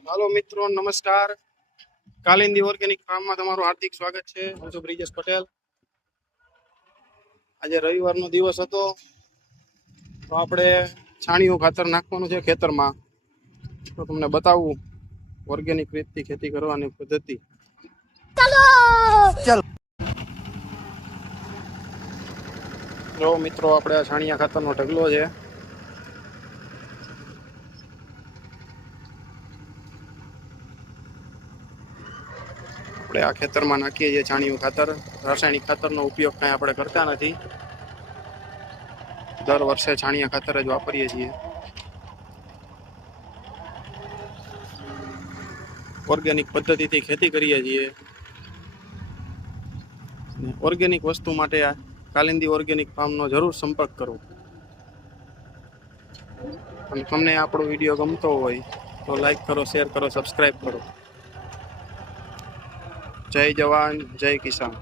હાલો મિત્રો, નમસ્કાર. કાલિંદી ઓર્ગેનિક ફાર્મમાં તમારું હાર્દિક સ્વાગત છે. હું છું બ્રિજેશ પટેલ. આજે રવિવારનો દિવસ હતો, તો આપણે છાણિયું ખાતર નાખવાનું છે ખેતરમાં. તો તમને બતાવું ઓર્ગેનિક રીતથી ખેતી કરવાની પદ્ધતિ. ચાલો જો મિત્રો, આપણે આ છાણિયા ખાતરનો ઢગલો છે. આપણે આ ખેતરમાં નાખીએ છીએ છાણિયું ખાતર. રાસાયણિક ખાતરનો ઉપયોગ કાંઈ આપણે કરતા નથી. દર વર્ષે છાણિયા ખાતર જ વાપરીએ છીએ. ઓર્ગેનિક પદ્ધતિથી ખેતી કરીએ છીએ. ઓર્ગેનિક વસ્તુ માટે આ કાલિંદી ઓર્ગેનિક ફાર્મનો જરૂર સંપર્ક કરો. અને તમને આપણો વિડીયો ગમતો હોય તો લાઈક કરો, શેર કરો, સબસ્ક્રાઈબ કરો. જય જવાન, જય કિસાન.